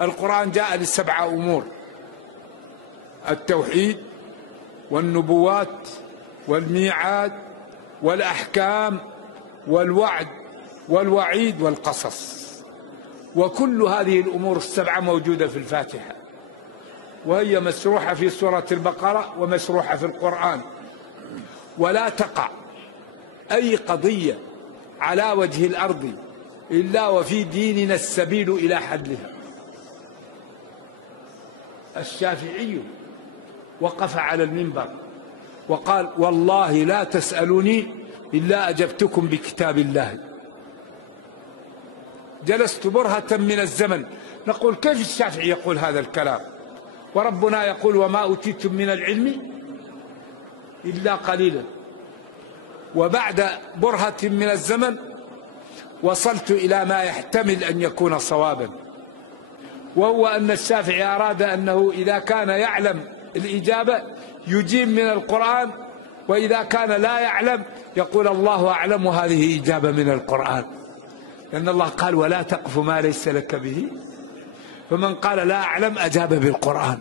القرآن جاء لسبع أمور: التوحيد والنبوات والميعاد والأحكام والوعد والوعيد والقصص. وكل هذه الأمور السبعة موجودة في الفاتحة، وهي مسروحة في سورة البقرة ومسروحة في القرآن. ولا تقع أي قضية على وجه الأرض إلا وفي ديننا السبيل إلى حلها. الشافعي وقف على المنبر وقال: والله لا تسألوني إلا أجبتكم بكتاب الله. جلست برهة من الزمن نقول: كيف الشافعي يقول هذا الكلام وربنا يقول: وما أوتيتم من العلم إلا قليلا؟ وبعد برهة من الزمن وصلت إلى ما يحتمل أن يكون صوابا، وهو أن الشافعي أراد أنه إذا كان يعلم الإجابة يجيب من القرآن، وإذا كان لا يعلم يقول: الله أعلم، وهذه إجابة من القرآن، لأن الله قال: ولا تقف ما ليس لك به. فمن قال لا أعلم أجاب بالقرآن.